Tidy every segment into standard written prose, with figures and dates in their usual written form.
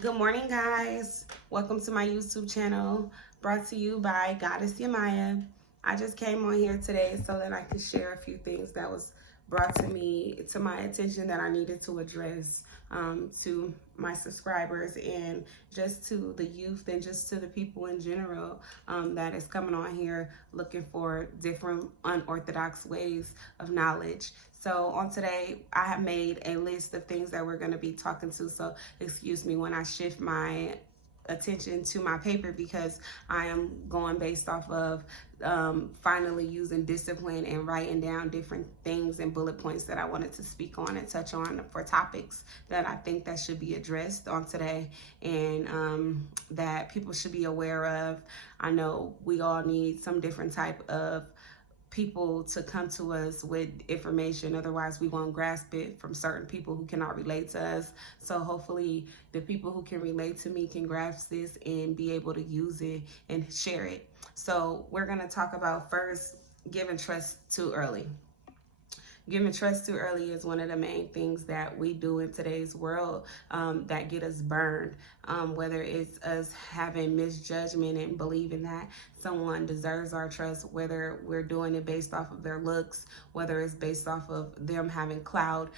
Good morning, guys. Welcome to my YouTube channel, brought to you by Goddess Yamaya. I just came on here today so that I could share a few things that was brought to my attention that I needed to address to my subscribers and just to the youth and just to the people in general that is coming on here looking for different unorthodox ways of knowledge. So on today, I have made a list of things that we're going to be talking to. So excuse me when I shift my attention to my paper because I am going based off of finally using discipline and writing down different things and bullet points that I wanted to speak on and touch on for topics that I think that should be addressed on today and that people should be aware of. I know we all need some different type of people to come to us with information. Otherwise, we won't grasp it from certain people who cannot relate to us. So hopefully the people who can relate to me can grasp this and be able to use it and share it. So we're going to talk about first giving trust too early. Giving trust too early is one of the main things that we do in today's world that get us burned. Whether it's us having misjudgment and believing that someone deserves our trust, whether we're doing it based off of their looks, whether it's based off of them having clout,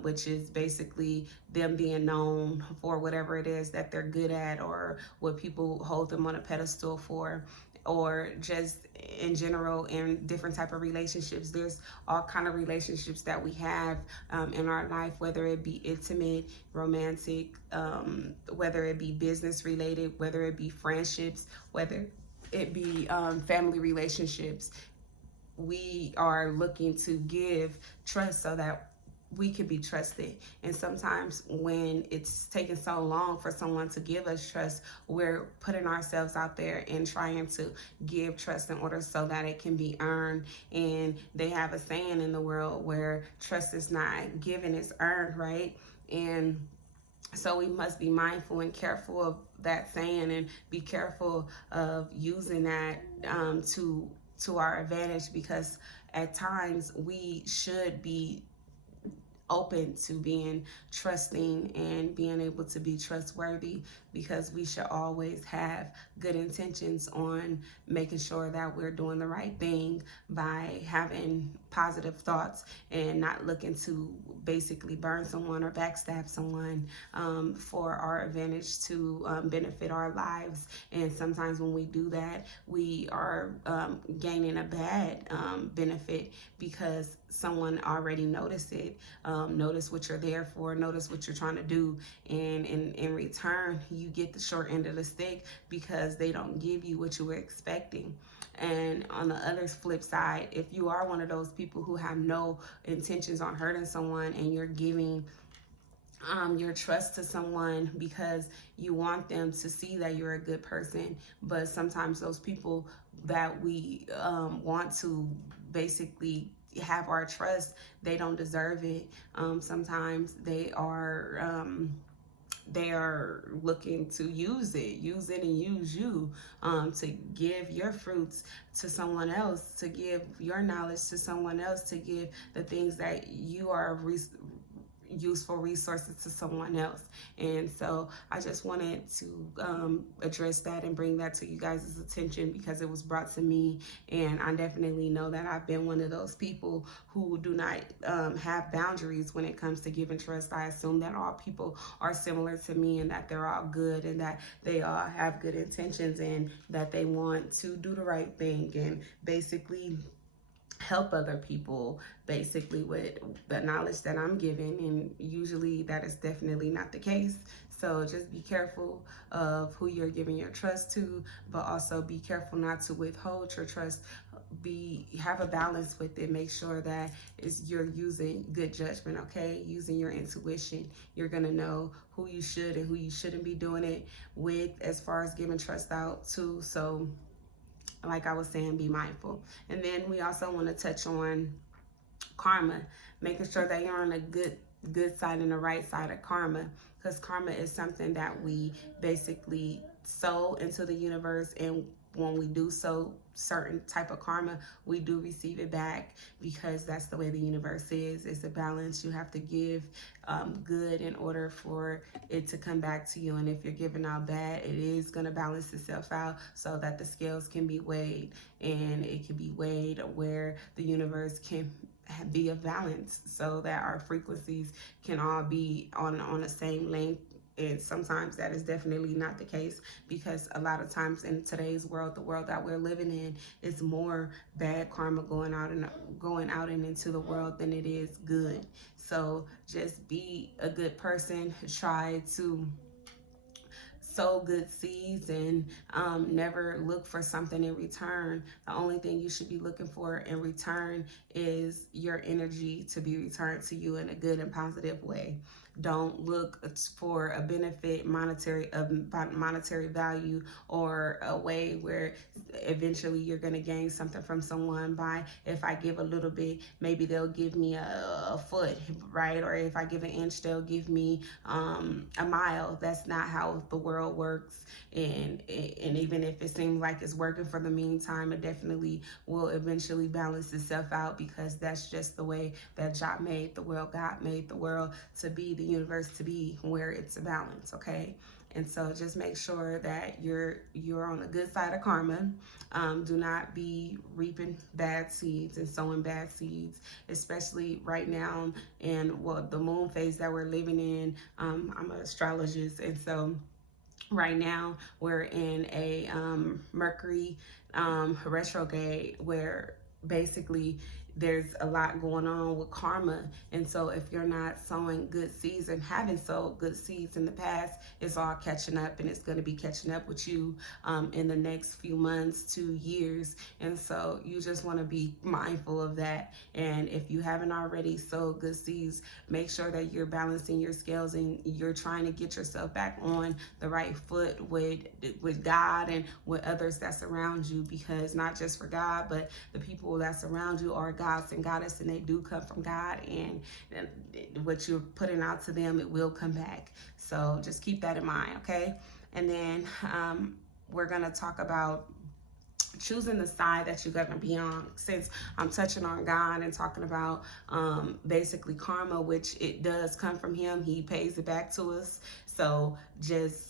which is basically them being known for whatever it is that they're good at or what people hold them on a pedestal for, or just in general in different type of relationships. There's all kind of relationships that we have in our life, whether it be intimate, romantic, whether it be business related, whether it be friendships, whether it be family relationships. We are looking to give trust so that we can be trusted. And sometimes when it's taking so long for someone to give us trust, we're putting ourselves out there and trying to give trust in order so that it can be earned. And they have a saying in the world where trust is not given, it's earned, right? And so we must be mindful and careful of that saying and be careful of using that to our advantage, because at times we should be open to being trusting and being able to be trustworthy, because we should always have good intentions on making sure that we're doing the right thing by having positive thoughts and not looking to basically burn someone or backstab someone for our advantage to benefit our lives. And sometimes when we do that, we are gaining a bad benefit because someone already noticed it, notice what you're there for, notice what you're trying to do, and in return you get the short end of the stick because they don't give you what you were expecting. And on the other flip side, if you are one of those people who have no intentions on hurting someone and you're giving your trust to someone because you want them to see that you're a good person, but sometimes those people that we want to basically have our trust, they don't deserve it. Sometimes they are looking to use it and use you to give your fruits to someone else, to give your knowledge to someone else, to give the things that you are useful resources to someone else. And so I just wanted to address that and bring that to you guys' attention because it was brought to me, and I definitely know that I've been one of those people who do not have boundaries when it comes to giving trust. I assume that all people are similar to me and that they're all good and that they all have good intentions and that they want to do the right thing and basically help other people basically with the knowledge that I'm giving, and usually that is definitely not the case. So just be careful of who you're giving your trust to, but also be careful not to withhold your trust. Have a balance with it. Make sure that you're using good judgment, okay? Using your intuition. You're gonna know who you should and who you shouldn't be doing it with as far as giving trust out to. So like I was saying, be mindful. And then we also want to touch on karma, making sure that you're on a good side and the right side of karma, because karma is something that we basically sow into the universe, and when we do so certain type of karma, we do receive it back, because that's the way the universe is. It's a balance. You have to give good in order for it to come back to you. And if you're giving out bad, it is going to balance itself out so that the scales can be weighed, and it can be weighed where the universe can be of balance, so that our frequencies can all be on the same length. And sometimes that is definitely not the case, because a lot of times in today's world, the world that we're living in, is more bad karma going out and into the world than it is good. So just be a good person. Try to sow good seeds, and never look for something in return. The only thing you should be looking for in return is your energy to be returned to you in a good and positive way. Don't look for a benefit, monetary value, or a way where eventually you're going to gain something from someone by, if I give a little bit, maybe they'll give me a foot, right? Or if I give an inch, they'll give me a mile. That's not how the world works. And even if it seems like it's working for the meantime, it definitely will eventually balance itself out, because that's just the way that Jah made the world. God made the world to be, the universe to be, where it's a balance, okay? And so just make sure that you're on the good side of karma. Do not be reaping bad seeds and sowing bad seeds, especially right now in the moon phase that we're living in. I'm an astrologist, and so right now we're in a Mercury retrograde, where basically there's a lot going on with karma. And so if you're not sowing good seeds and haven't sowed good seeds in the past, it's all catching up, and it's going to be catching up with you in the next few months to years. And so you just want to be mindful of that. And if you haven't already sowed good seeds, make sure that you're balancing your scales, and you're trying to get yourself back on the right foot with God and with others that's around you, because not just for God, but the people that's around you are gods and goddess, and they do come from God, and what you're putting out to them, it will come back. So just keep that in mind, okay? And then we're gonna talk about choosing the side that you're gonna be on. Since I'm touching on God and talking about basically karma, which it does come from Him, He pays it back to us. So just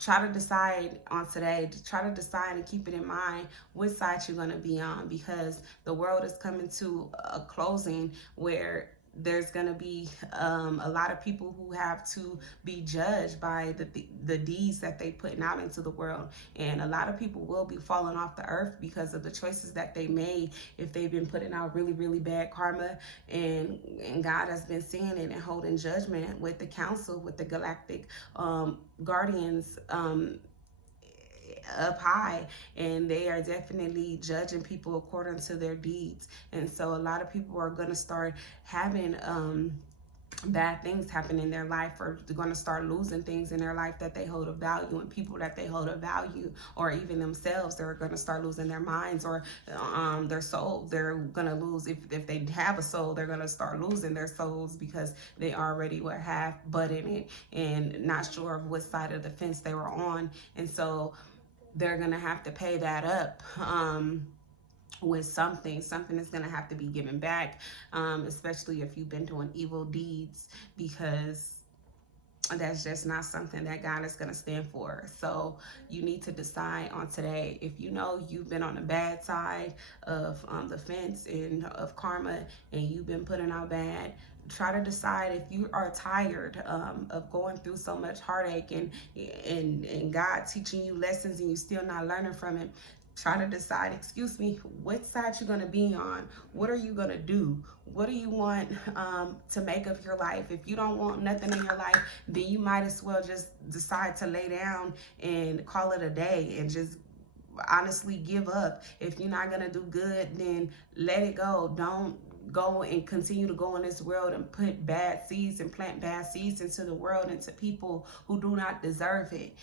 try to decide on today, try to decide and keep it in mind which side you're going to be on, because the world is coming to a closing where there's going to be a lot of people who have to be judged by the deeds that they putting out into the world. And a lot of people will be falling off the earth because of the choices that they made, if they've been putting out really, really bad karma. And God has been seeing it and holding judgment with the council, with the galactic guardians up high, and they are definitely judging people according to their deeds. And so a lot of people are going to start having bad things happen in their life, or they're going to start losing things in their life that they hold a value, and people that they hold a value, or even themselves, they're going to start losing their minds, or their soul. They're going to lose, if they have a soul, they're going to start losing their souls, because they already were half butt in it and not sure of what side of the fence they were on. And so they're going to have to pay that up with something is going to have to be given back, especially if you've been doing evil deeds, because that's just not something that God is going to stand for. So you need to decide on today. If you know you've been on the bad side of the fence and of karma, and you've been putting out bad, try to decide. If you are tired of going through so much heartache and God teaching you lessons and you still not learning from it, try to decide, what side you're going to be on. What are you going to do? What do you want to make of your life? If you don't want nothing in your life, then you might as well just decide to lay down and call it a day, and just honestly give up. If you're not going to do good, then let it go. Don't go and continue to go in this world and put bad seeds and plant bad seeds into the world, into people who do not deserve it.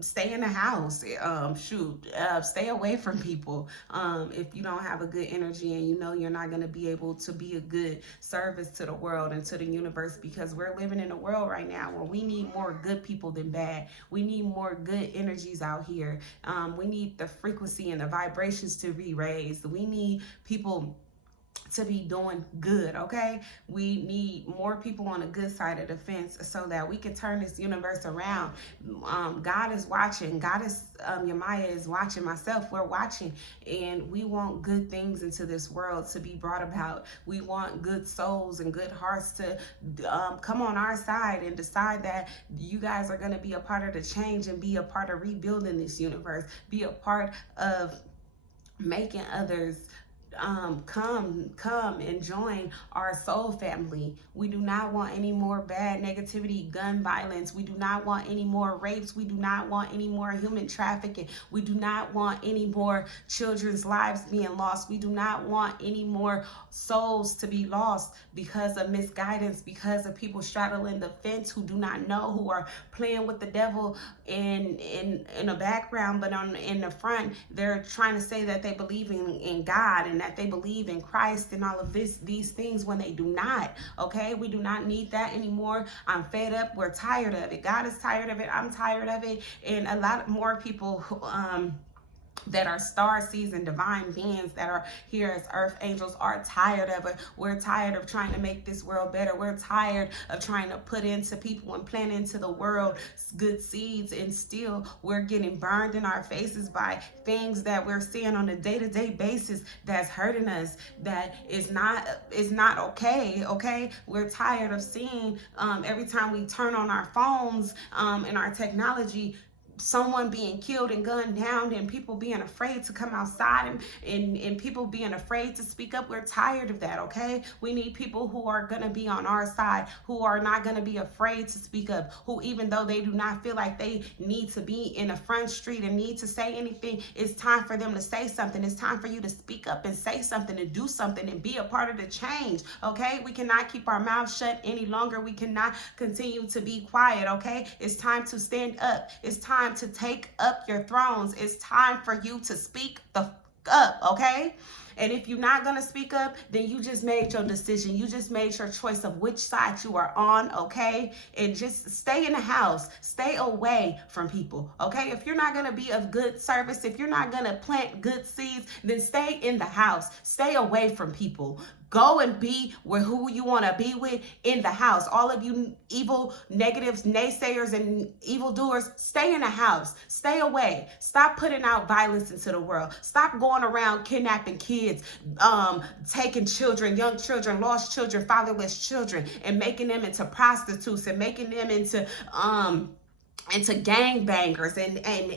Stay in the house. Stay away from people. If you don't have a good energy and you know you're not going to be able to be a good service to the world and to the universe, because we're living in a world right now where we need more good people than bad. We need more good energies out here. We need the frequency and the vibrations to be raised. We need people to be doing good, okay? We need more people on the good side of the fence so that we can turn this universe around. God is watching. Goddess Yamaya is watching. Myself, we're watching. And we want good things into this world to be brought about. We want good souls and good hearts to come on our side and decide that you guys are going to be a part of the change and be a part of rebuilding this universe. Be a part of making others come and join our soul family. We do not want any more bad negativity, gun violence. We do not want any more rapes. We do not want any more human trafficking. We do not want any more children's lives being lost. We do not want any more souls to be lost because of misguidance, because of people straddling the fence who do not know, who are playing with the devil in the background, but in the front, they're trying to say that they believe in God and that they believe in Christ and all of these things when they do not. Okay, we do not need that anymore. I'm fed up. We're tired of it. God is tired of it. I'm tired of it. And a lot more people that are star seeds and divine beings that are here as earth angels are tired of it. We're tired of trying to make this world better. We're tired of trying to put into people and plant into the world good seeds, and still we're getting burned in our faces by things that we're seeing on a day-to-day basis that's hurting us, that is not okay. We're tired of seeing every time we turn on our phones and our technology, someone being killed and gunned down, and people being afraid to come outside, and people being afraid to speak up. We're tired of that, okay? We need people who are going to be on our side, who are not going to be afraid to speak up, who, even though they do not feel like they need to be in the front street and need to say anything, it's time for them to say something. It's time for you to speak up and say something and do something and be a part of the change, okay? We cannot keep our mouths shut any longer. We cannot continue to be quiet, okay? It's time to stand up. It's time to take up your thrones. It's time for you to speak the up, okay? And if you're not going to speak up, then you just made your decision. You just made your choice of which side you are on, okay? And just stay in the house. Stay away from people, okay? If you're not going to be of good service, if you're not going to plant good seeds, then stay in the house. Stay away from people. Go and be with who you want to be with in the house. All of you evil, negatives, naysayers, and evildoers, stay in the house. Stay away. Stop putting out violence into the world. Stop going around kidnapping kids, taking children, young children, lost children, fatherless children, and making them into prostitutes and making them into gangbangers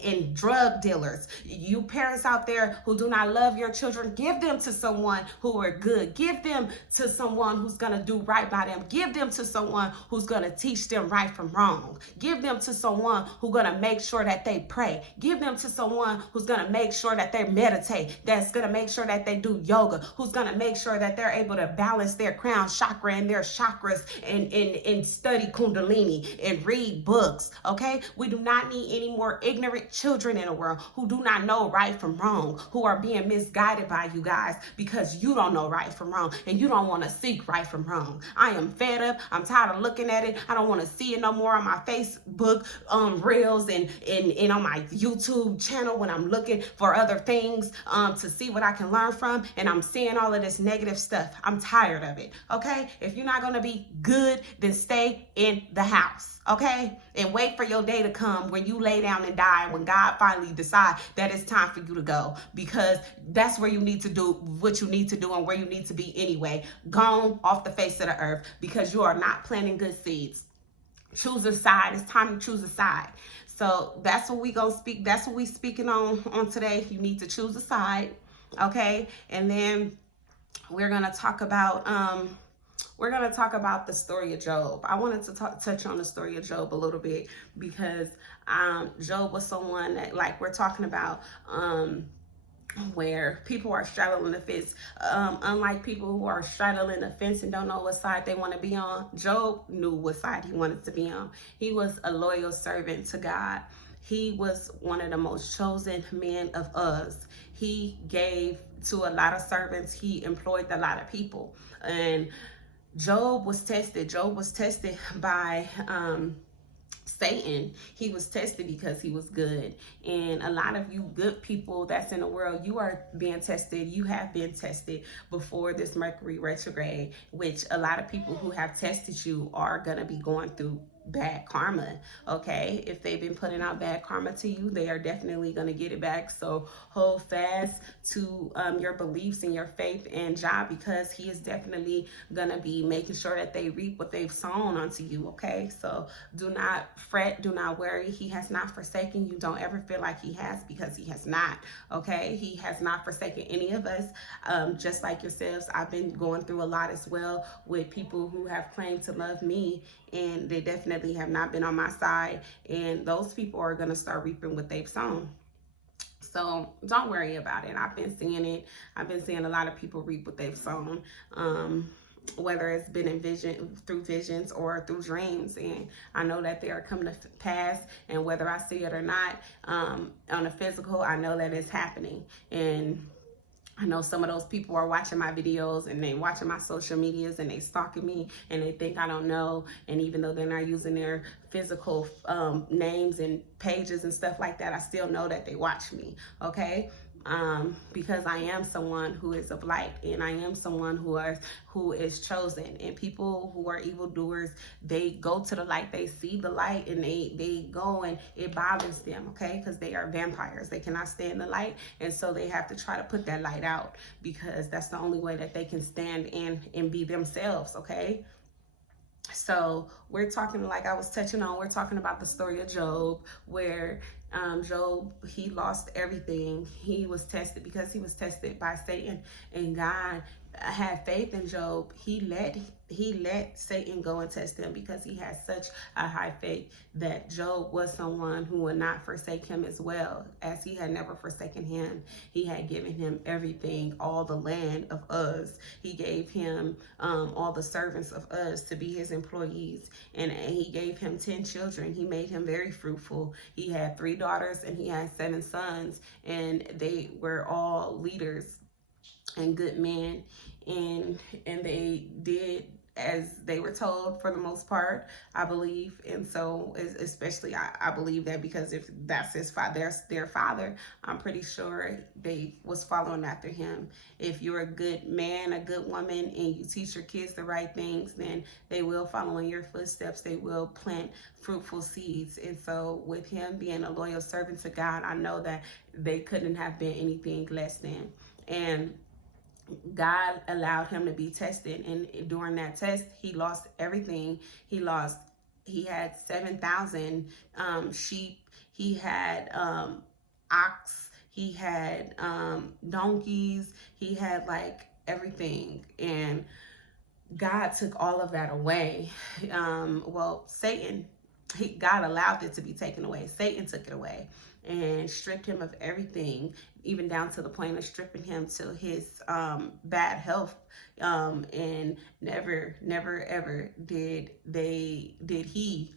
and drug dealers. You parents out there who do not love your children, give them to someone who are good. Give them to someone who's going to do right by them. Give them to someone who's going to teach them right from wrong. Give them to someone who's going to make sure that they pray. Give them to someone who's going to make sure that they meditate, that's going to make sure that they do yoga, who's going to make sure that they're able to balance their crown chakra and their chakras and study Kundalini and read books, okay? We do not need any more ignorant children in the world who do not know right from wrong, who are being misguided by you guys because you don't know right from wrong and you don't want to seek right from wrong. I am fed up. I'm tired of looking at it. I don't want to see it no more on my Facebook reels and on my YouTube channel when I'm looking for other things to see what I can learn from, and I'm seeing all of this negative stuff. I'm tired of it, okay? If you're not going to be good, then stay in the house, okay? And wait for your day to come when you lay down and die, when God finally decides that it's time for you to go, because that's where you need to do what you need to do and where you need to be anyway. Gone off the face of the earth, because you are not planting good seeds. Choose a side. It's time to choose a side. So that's what we gonna speak. That's what we speaking on today. You need to choose a side, okay? And then we're gonna talk about the story of Job. I wanted to touch on the story of Job a little bit because Job was someone that, like we're talking about, where people are straddling the fence. Unlike people who are straddling the fence and don't know what side they want to be on, Job knew what side he wanted to be on. He was a loyal servant to God. He was one of the most chosen men of Uz. He gave to a lot of servants. He employed a lot of people. And Job was tested. Job was tested by Satan. He was tested because he was good. And a lot of you good people that's in the world, you are being tested. You have been tested before this Mercury retrograde, which a lot of people who have tested you are going to be going through bad karma. Okay, if they've been putting out bad karma to you, they are definitely going to get it back. So hold fast to your beliefs and your faith in Jah, because he is definitely going to be making sure that they reap what they've sown unto you. Okay, so do not fret, do not worry. He has not forsaken you. Don't ever feel like he has, because he has not. Okay, he has not forsaken any of us. Just like yourselves, I've been going through a lot as well with people who have claimed to love me, and they definitely have not been on my side, and those people are going to start reaping what they've sown. So don't worry about it. I've been seeing it. I've been seeing a lot of people reap what they've sown, whether it's been in through visions or through dreams, and I know that they are coming to pass. And whether I see it or not, on a physical, I know that it's happening. And I know some of those people are watching my videos and they watching my social medias and they stalking me and they think I don't know. And even though they're not using their physical names and pages and stuff like that, I still know that they watch me, okay? Because I am someone who is of light, and I am someone who is chosen. And people who are evildoers, they go to the light, they see the light, and they go, and it bothers them, okay? Because they are vampires. They cannot stand the light, and so they have to try to put that light out, because that's the only way that they can stand and be themselves, okay? So we're talking, like I was touching on, we're talking about the story of Job, where Job, he lost everything. He was tested because he was tested by Satan, and God had faith in Job. He let Satan go and test him because he had such a high faith that Job was someone who would not forsake him, as well as he had never forsaken him. He had given him everything, all the land of Uz. He gave him all the servants of Uz to be his employees, and he gave him 10 children. He made him very fruitful. He had 3 daughters and he had 7 sons, and they were all leaders and good men, and they did as they were told for the most part, I believe. And so especially I believe that, because if that's their father, I'm pretty sure they was following after him. If you're a good man, a good woman, and you teach your kids the right things, then they will follow in your footsteps. They will plant fruitful seeds. And so with him being a loyal servant to God, I know that they couldn't have been anything less than. And God allowed him to be tested, and during that test, he lost everything. He had 7,000 sheep. He had ox. He had donkeys. He had like everything, and God took all of that away. Well, God allowed it to be taken away. Satan took it away and stripped him of everything, even down to the point of stripping him to his bad health. And never ever did he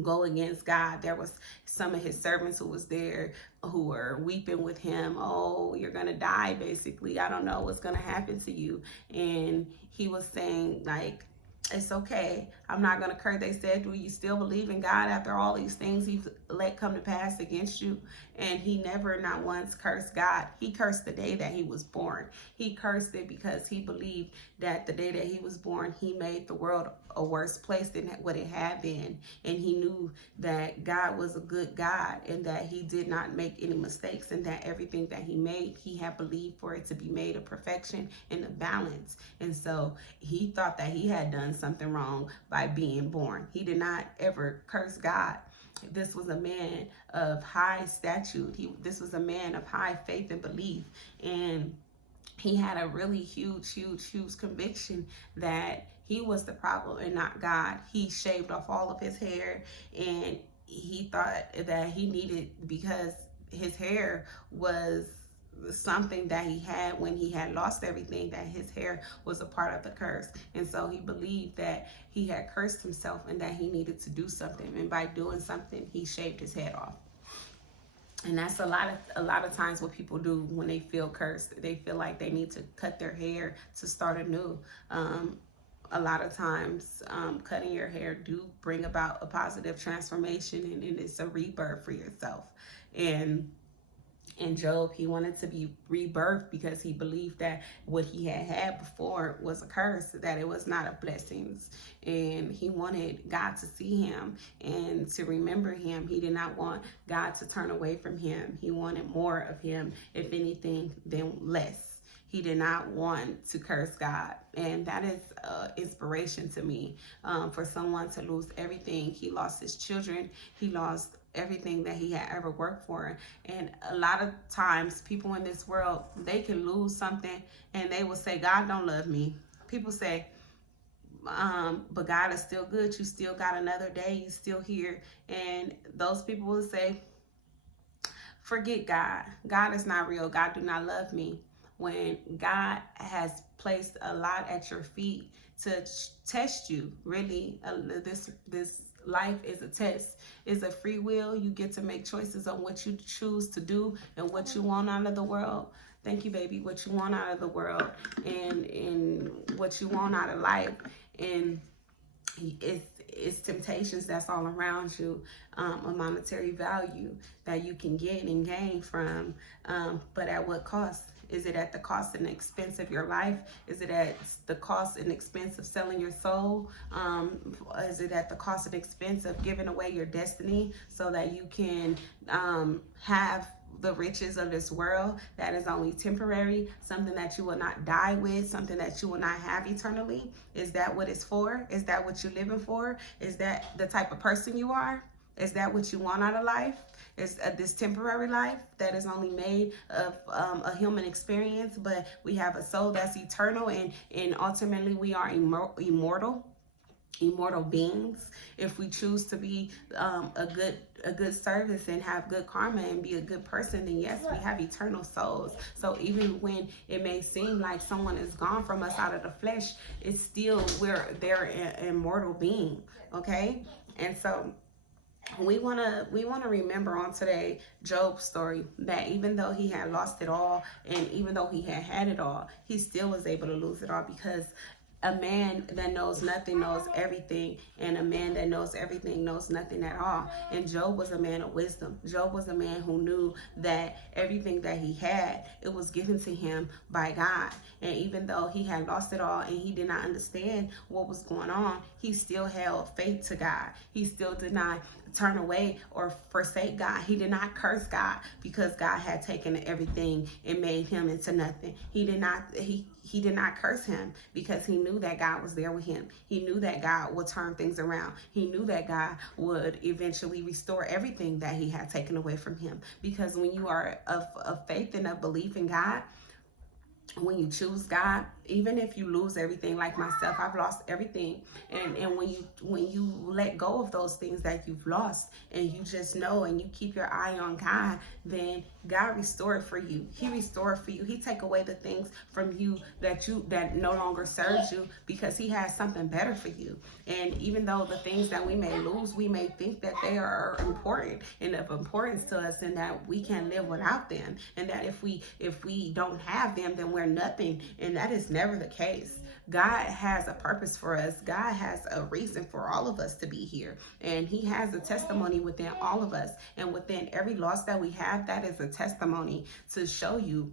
go against God. There was some of his servants who was there who were weeping with him. Oh, you're gonna die, basically. I don't know what's gonna happen to you. And he was saying, like, it's okay. I'm not going to curse. They said, do you still believe in God after all these things he's let come to pass against you? And he never, not once, cursed God. He cursed the day that he was born. He cursed it because he believed that the day that he was born, he made the world a worse place than what it had been. And he knew that God was a good God, and that he did not make any mistakes, and that everything that he made, he had believed for it to be made of perfection and a balance. And so he thought that he had done something wrong by being born. He did not ever curse God. This was a man of high statute. This was a man of high faith and belief. And he had a really huge conviction that he was the problem and not God. He shaved off all of his hair, and he thought that he needed, because his hair was something that he had when he had lost everything, that his hair was a part of the curse. And so he believed that he had cursed himself and that he needed to do something. And by doing something, he shaved his head off. And that's a lot of times what people do when they feel cursed. They feel like they need to cut their hair to start anew. A lot of times cutting your hair do bring about a positive transformation, and it's a rebirth for yourself. And in Job, he wanted to be rebirthed because he believed that what he had before was a curse, that it was not a blessing. And he wanted God to see him and to remember him. He did not want God to turn away from him. He wanted more of him, if anything, than less. He did not want to curse God. And that is inspiration to me, for someone to lose everything. He lost his children. He lost everything that he had ever worked for. And a lot of times people in this world, they can lose something and they will say, God don't love me. People say, but God is still good. You still got another day. You still here. And those people will say, forget God. God is not real. God do not love me. When God has placed a lot at your feet to test you, really, this life is a test. It's a free will. You get to make choices on what you choose to do and what you want out of the world. Thank you, baby. What you want out of the world and what you want out of life. And it's temptations that's all around you, a monetary value that you can get and gain from, but at what cost? Is it at the cost and expense of your life? Is it at the cost and expense of selling your soul? Is it at the cost and expense of giving away your destiny so that you can have the riches of this world that is only temporary, something that you will not die with, something that you will not have eternally? Is that what it's for? Is that what you're living for? Is that the type of person you are? Is that what you want out of life? Is this temporary life that is only made of a human experience, but we have a soul that's eternal, and ultimately we are immortal beings. If we choose to be a good service and have good karma and be a good person, then yes, we have eternal souls. So even when it may seem like someone is gone from us out of the flesh, it's still they're an immortal being. Okay, and so we want to remember on today Job's story, that even though he had lost it all and even though he had it all, he still was able to lose it all, because a man that knows nothing knows everything, and a man that knows everything knows nothing at all. And Job was a man of wisdom. Job was a man who knew that everything that he had, it was given to him by God. And even though he had lost it all and he did not understand what was going on, he still held faith to God. He still did not turn away or forsake God. He did not curse God because God had taken everything and made him into nothing. He did not curse him because he knew that God was there with him. He knew that God would turn things around. He knew that God would eventually restore everything that he had taken away from him. Because when you are of faith and of belief in God, when you choose God, even if you lose everything, like myself, I've lost everything. And when you let go of those things that you've lost, and you just know and you keep your eye on God, then God restored for you. He restored for you. He take away the things from you that no longer serves you, because he has something better for you. And even though the things that we may lose, we may think that they are important and of importance to us, and that we can live without them, and that if we don't have them, then we're nothing. And that is never the case. God has a purpose for us. God has a reason for all of us to be here. And he has a testimony within all of us. And within every loss that we have, that is a testimony to show you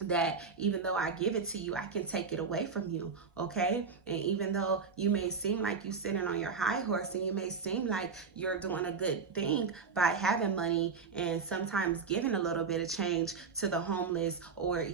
that even though I give it to you, I can take it away from you. Okay? And even though you may seem like you're sitting on your high horse, and you may seem like you're doing a good thing by having money and sometimes giving a little bit of change to the homeless, or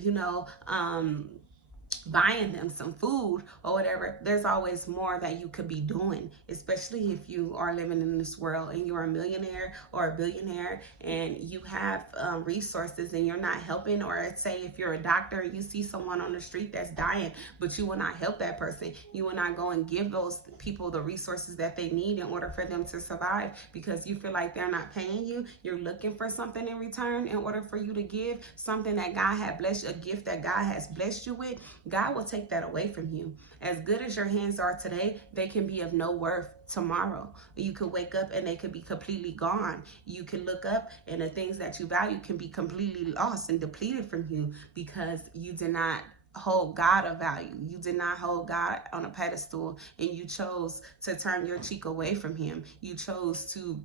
buying them some food or whatever. There's always more that you could be doing, especially if you are living in this world and you're a millionaire or a billionaire and you have resources and you're not helping. Or say if you're a doctor and you see someone on the street that's dying, but you will not help that person. You will not go and give those people the resources that they need in order for them to survive, because you feel like they're not paying you. You're looking for something in return in order for you to give something that God had blessed you, a gift that God has blessed you with. God will take that away from you. As good as your hands are today, they can be of no worth tomorrow. You could wake up and they could be completely gone. You can look up and the things that you value can be completely lost and depleted from you because you did not hold God of value. You did not hold God on a pedestal, and you chose to turn your cheek away from him. You chose to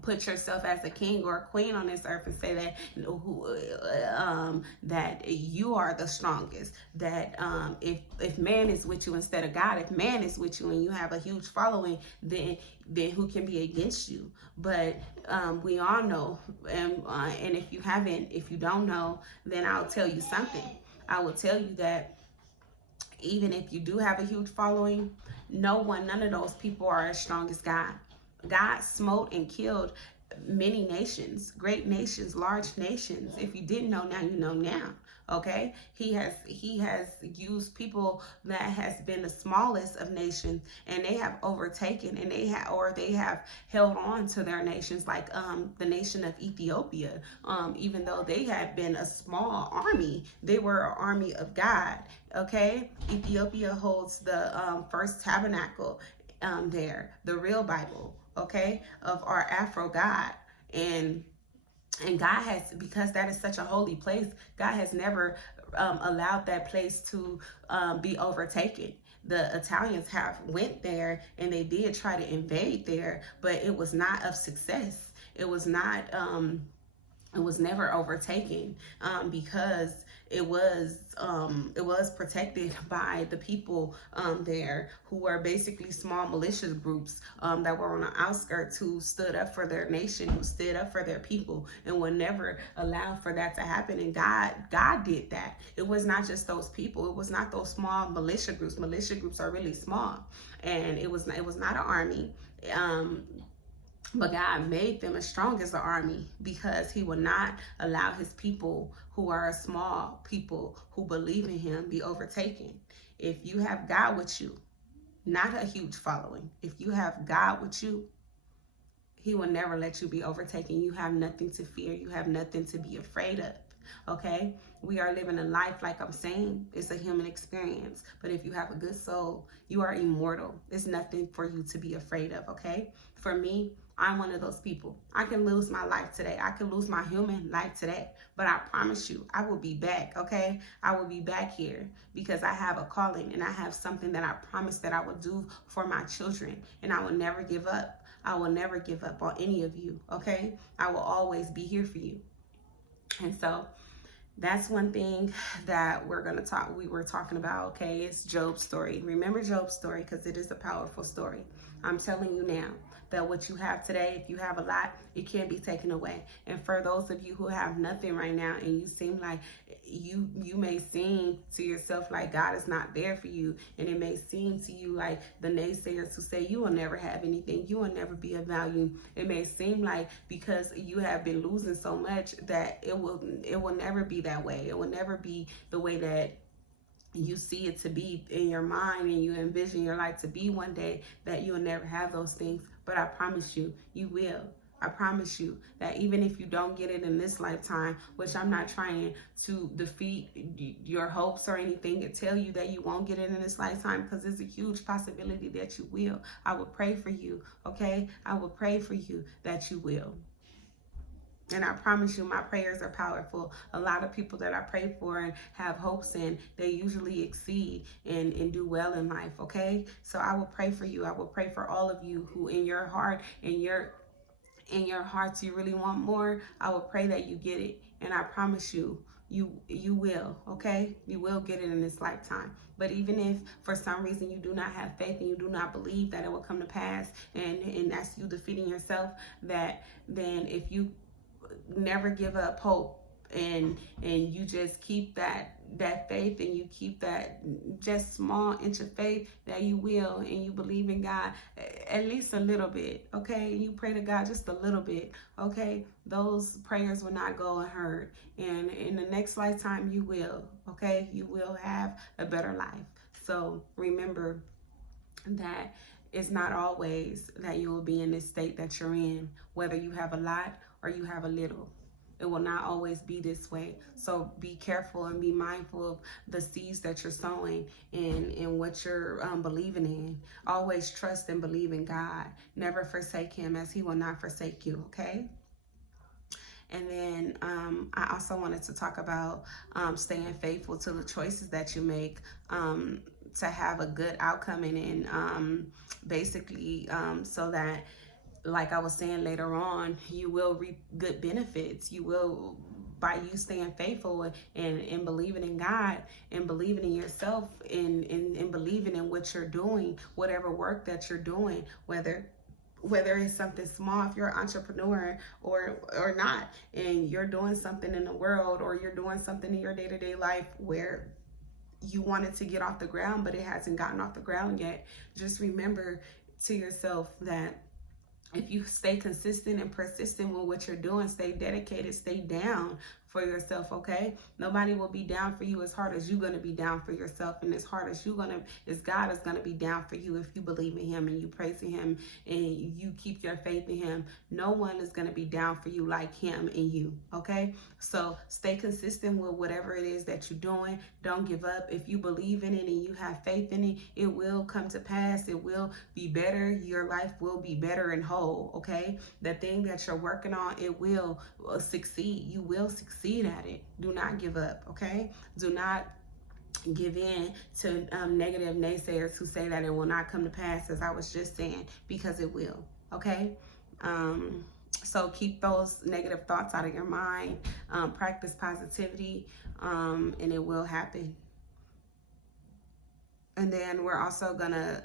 put yourself as a king or a queen on this earth and say that that you are the strongest, that if man is with you instead of God, if man is with you and you have a huge following, then who can be against you? But we all know, and if you don't know, then I'll tell you something. I will tell you that even if you do have a huge following, none of those people are as strong as God. God smote and killed many nations, great nations, large nations. If you didn't know now, you know now. Okay, he has used people that has been the smallest of nations, and they have overtaken, and they have held on to their nations, like the nation of Ethiopia. Even though they had been a small army, they were an army of God. Okay, Ethiopia holds the first tabernacle there, the real Bible, okay, of our Afro God. And God has, because that is such a holy place, God has never allowed that place to be overtaken. The Italians have went there and they did try to invade there, but it was not of success. It was not it was never overtaken because it was protected by the people there, who were basically small malicious groups that were on the outskirts, who stood up for their nation, who stood up for their people, and would never allow for that to happen. And God did that. It was not just those people. It was not those small militia groups. Militia groups are really small, and it was not an army. But God made them as strong as the army, because he will not allow his people, who are a small people who believe in him, be overtaken. If you have God with you, not a huge following, if you have God with you, he will never let you be overtaken. You have nothing to fear. You have nothing to be afraid of. Okay, we are living a life, like I'm saying, it's a human experience, but if you have a good soul, you are immortal. There's nothing for you to be afraid of. Okay, for me, I'm one of those people. I can lose my life today. I can lose my human life today, but I promise you, I will be back. Okay, I will be back here because I have a calling and I have something that I promised that I would do for my children, and I will never give up. I will never give up on any of you. Okay, I will always be here for you. And so that's one thing that we were talking about, okay? It's Job's story. Remember Job's story, because it is a powerful story. I'm telling you now that what you have today, if you have a lot, it can be taken away. And for those of you who have nothing right now, and you seem like you may seem to yourself like God is not there for you, and it may seem to you like the naysayers who say you will never have anything, you will never be of value. It may seem like because you have been losing so much that it will never be that way. It will never be the way that you see it to be in your mind, and you envision your life to be one day, that you will never have those things. But I promise you, you will. I promise you that even if you don't get it in this lifetime, which I'm not trying to defeat your hopes or anything and tell you that you won't get it in this lifetime, because there's a huge possibility that you will. I will pray for you, okay? I will pray for you that you will. And I promise you, my prayers are powerful. A lot of people that I pray for and have hopes in, they usually exceed and do well in life, okay? So I will pray for you. I will pray for all of you who in your heart, in your hearts, you really want more. I will pray that you get it. And I promise you, you will, okay? You will get it in this lifetime. But even if for some reason you do not have faith and you do not believe that it will come to pass, and that's you defeating yourself, then if you never give up hope and you just keep that faith, and you keep that just small inch of faith that you will, and you believe in God at least a little bit, okay? You pray to God just a little bit, okay? Those prayers will not go unheard, and in the next lifetime you will, okay? You will have a better life. So remember that it's not always that you will be in this state that you're in, whether you have a lot or you have a little. It will not always be this way. So be careful and be mindful of the seeds that you're sowing and what you're believing in. Always trust and believe in God. Never forsake him, as he will not forsake you, okay? And then I also wanted to talk about staying faithful to the choices that you make to have a good outcome, and basically so that, like I was saying later on, you will reap good benefits. You will, by you staying faithful and believing in God and believing in yourself and believing in what you're doing, whatever work that you're doing, whether it's something small, if you're an entrepreneur or not, and you're doing something in the world, or you're doing something in your day-to-day life where you want it to get off the ground, but it hasn't gotten off the ground yet, just remember to yourself that if you stay consistent and persistent with what you're doing, stay dedicated, stay down for yourself, okay? Nobody will be down for you as hard as you're going to be down for yourself, and as hard as God is going to be down for you if you believe in him and you praise in him and you keep your faith in him. No one is going to be down for you like him and you, okay? So stay consistent with whatever it is that you're doing. Don't give up. If you believe in it and you have faith in it, it will come to pass. It will be better. Your life will be better and whole, okay? The thing that you're working on, it will succeed. You will succeed at it. Do not give up, okay? Do not give in to negative naysayers who say that it will not come to pass, as I was just saying, because it will, okay? So keep those negative thoughts out of your mind. Practice positivity, and it will happen. And then we're also gonna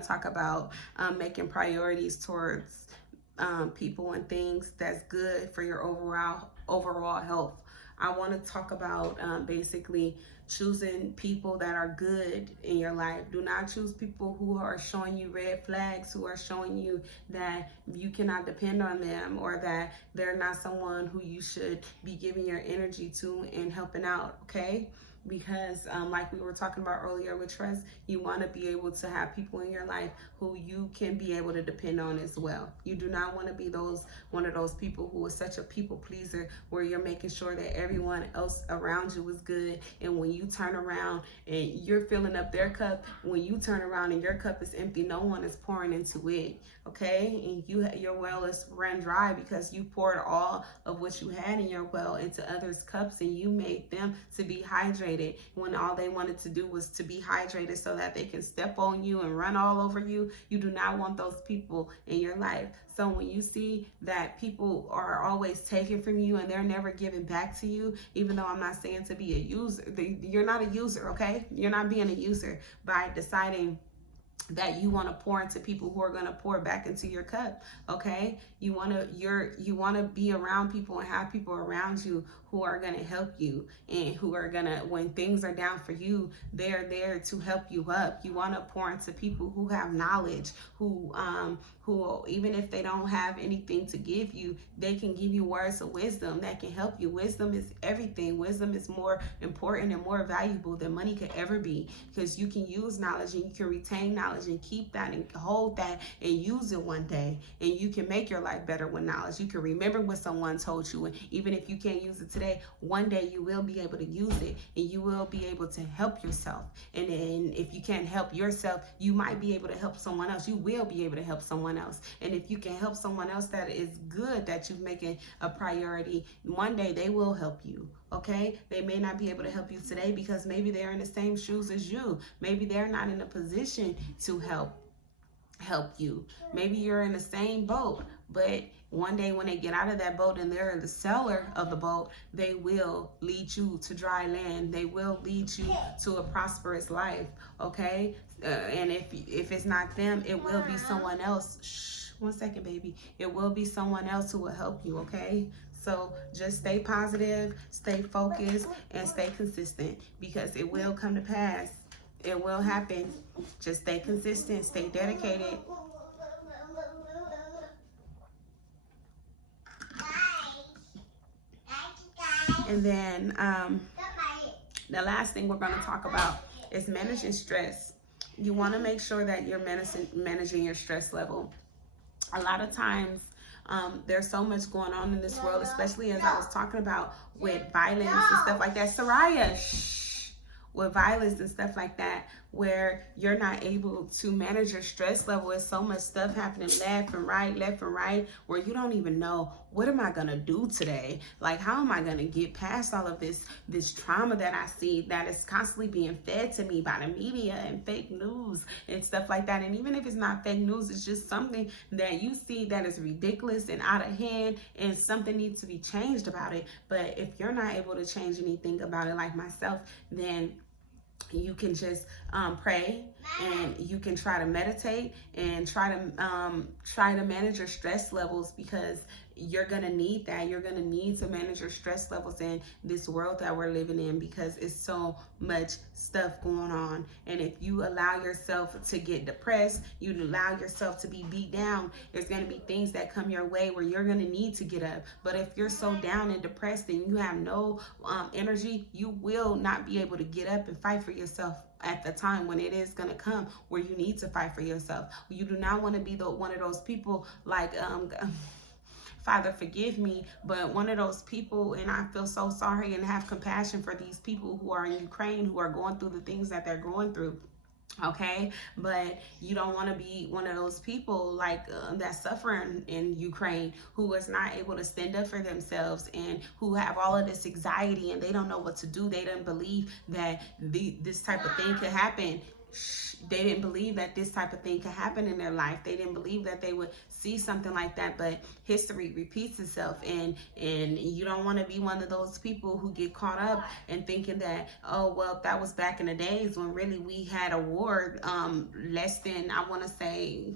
talk about making priorities towards people and things that's good for your overall health. I want to talk about basically choosing people that are good in your life. Do not choose people who are showing you red flags, who are showing you that you cannot depend on them, or that they're not someone who you should be giving your energy to and helping out, okay? Because like we were talking about earlier with trust, you want to be able to have people in your life who you can be able to depend on as well. You do not want to be one of those people who is such a people pleaser, where you're making sure that everyone else around you is good, and when you turn around and you're filling up their cup, when you turn around and your cup is empty, no one is pouring into it, okay? And your well is run dry because you poured all of what you had in your well into others' cups, and you made them to be hydrated when all they wanted to do was to be hydrated so that they can step on you and run all over you. You do not want those people in your life. So when you see that people are always taking from you and they're never giving back to you, even though I'm not saying to be a user, you're not a user, okay? You're not being a user by deciding that you want to pour into people who are going to pour back into your cup, okay? You want to be around people and have people around you who are going to help you, and who are going to, when things are down for you, they're there to help you up. You want to pour into people who have knowledge, who even if they don't have anything to give you, they can give you words of wisdom that can help you. Wisdom is everything. Wisdom is more important and more valuable than money could ever be, because you can use knowledge and you can retain knowledge and keep that and hold that and use it one day, and you can make your life better with knowledge. You can remember what someone told you, and even if you can't use it today, one day you will be able to use it, and you will be able to help yourself. And if you can't help yourself, you might be able to help someone else. You will be able to help someone else. And if you can help someone else that is good, that you're making a priority, one day they will help you, okay? They may not be able to help you today because maybe they're in the same shoes as you. Maybe they're not in a position to help you. Maybe you're in the same boat, but one day when they get out of that boat and they're the sailor of the boat, they will lead you to dry land. They will lead you to a prosperous life, okay? And if it's not them, it will be someone else. Shh. 1 second, baby. It will be someone else who will help you, okay? So just stay positive, stay focused, and stay consistent, because it will come to pass. It will happen. Just stay consistent, stay dedicated. And then the last thing we're going to talk about is managing stress. You want to make sure that you're managing your stress level. A lot of times, there's so much going on in this world, especially as I was talking about with violence and stuff like that. Soraya, shh. With violence and stuff like that, where you're not able to manage your stress level. There's so much stuff happening left and right, where you don't even know, what am I gonna do today? Like, how am I gonna get past all of this trauma that I see that is constantly being fed to me by the media and fake news and stuff like that? And even if it's not fake news, it's just something that you see that is ridiculous and out of hand, and something needs to be changed about it. But if you're not able to change anything about it, like myself, then you can just pray, and you can try to meditate and try to manage your stress levels, because you're gonna need that. You're gonna need to manage your stress levels in this world that we're living in, because it's so much stuff going on. And if you allow yourself to get depressed, you allow yourself to be beat down, there's gonna be things that come your way where you're gonna need to get up. But if you're so down and depressed and you have no energy, you will not be able to get up and fight for yourself at the time when it is going to come where you need to fight for yourself. You do not want to be one of those people like Father, forgive me, but one of those people, and I feel so sorry and have compassion for these people who are in Ukraine, who are going through the things that they're going through. Okay, but you don't want to be one of those people like that's suffering in Ukraine, who is not able to stand up for themselves, and who have all of this anxiety and they don't know what to do. They don't believe that this type of thing could happen. They didn't believe that this type of thing could happen in their life. They didn't believe that they would see something like that, but history repeats itself, and you don't want to be one of those people who get caught up in thinking that, oh, well, that was back in the days when really we had a war less than, I want to say,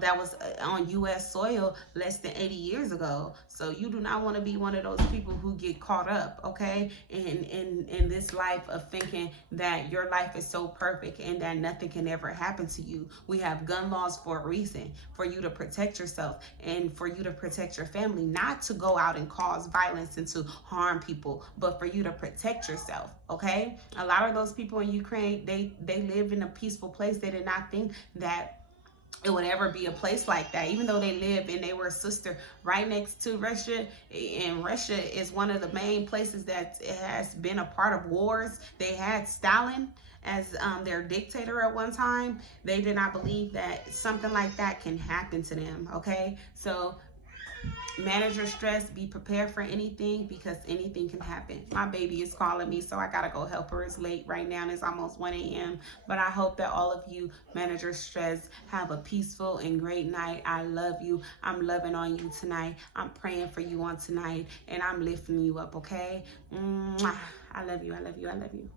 that was on U.S. soil less than 80 years ago. So you do not want to be one of those people who get caught up, okay, in this life of thinking that your life is so perfect and that nothing can ever happen to you. We have gun laws for a reason, for you to protect yourself and for you to protect your family, not to go out and cause violence and to harm people, but for you to protect yourself, okay? A lot of those people in Ukraine, they live in a peaceful place. They did not think that it would ever be a place like that, even though they live and they were a sister right next to Russia. And Russia is one of the main places that has been a part of wars. They had Stalin as their dictator at one time. They did not believe that something like that can happen to them, okay? So manage your stress, be prepared for anything, because anything can happen. My baby is calling me, so I gotta go help her. It's late right now, and it's almost 1 a.m. But I hope that all of you manage your stress. Have a peaceful and great night. I love you. I'm loving on you tonight. I'm praying for you on tonight, and I'm lifting you up, okay? Mwah. I love you. I love you. I love you.